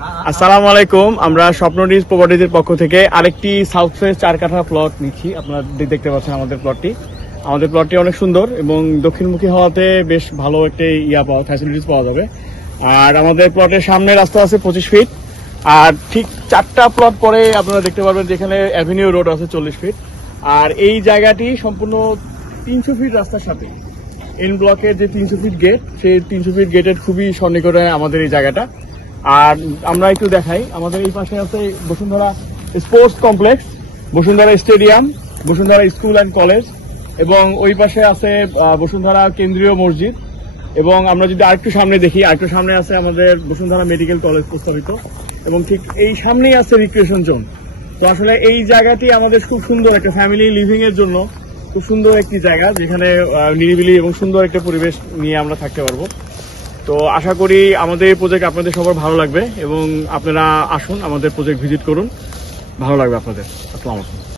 আসসালামু আলাইকুম। আমরা স্বপ্নডিজ প্রপার্টিজের পক্ষ থেকে আরেকটি সাউথ ফেস 4 কাঠা প্লট নিচ্ছি। আপনারা দেখতে পাচ্ছেন আমাদের প্লটটি অনেক সুন্দর এবং দক্ষিণমুখী হওয়াতে বেশ ভালো একটা ফ্যাসিলিটিস পাওয়া যাবে। আর আমাদের প্লটের সামনে রাস্তা আছে 25 ফিট, আর ঠিক 4টা প্লট পরে আপনারা দেখতে পারবেন যেখানে অ্যাভিনিউ রোড আছে 40 ফিট। আর এই জায়গাটি সম্পূর্ণ 300 ফিট রাস্তার সাথে এন ব্লকের যে 300 ফিট গেট, সেই 300 ফিট গেটের খুবই সন্নিকটে আমাদের এই জায়গাটা। আর আমরা একটু দেখাই, আমাদের এই পাশে আছে Bashundhara sports complex, Bashundhara stadium, Bashundhara school and college, এবং ওই পাশে আছে বসুন্ধরা কেন্দ্রীয় মসজিদ। এবং আমরা যদি আরেকটু সামনে দেখি, আরেকটু সামনে আছে আমাদের বসুন্ধরা মেডিকেল কলেজ প্রস্তাবিত, এবং ঠিক এই সামনেই আছে রিক্রিয়েশন জোন। তো আসলে এই জায়গাটি আমাদের খুব সুন্দর একটা ফ্যামিলি লিভিং এর জন্য খুব সুন্দর একটি জায়গা, যেখানে নিরিবিলি এবং সুন্দর একটা পরিবেশ নিয়ে আমরা থাকতে পারবো। তো আশা করি আমাদের এই প্রজেক্ট আপনাদের সবার ভালো লাগবে এবং আপনারা আসুন, আমাদের প্রজেক্ট ভিজিট করুন, ভালো লাগবে আপনাদের। আসসালামু আলাইকুম।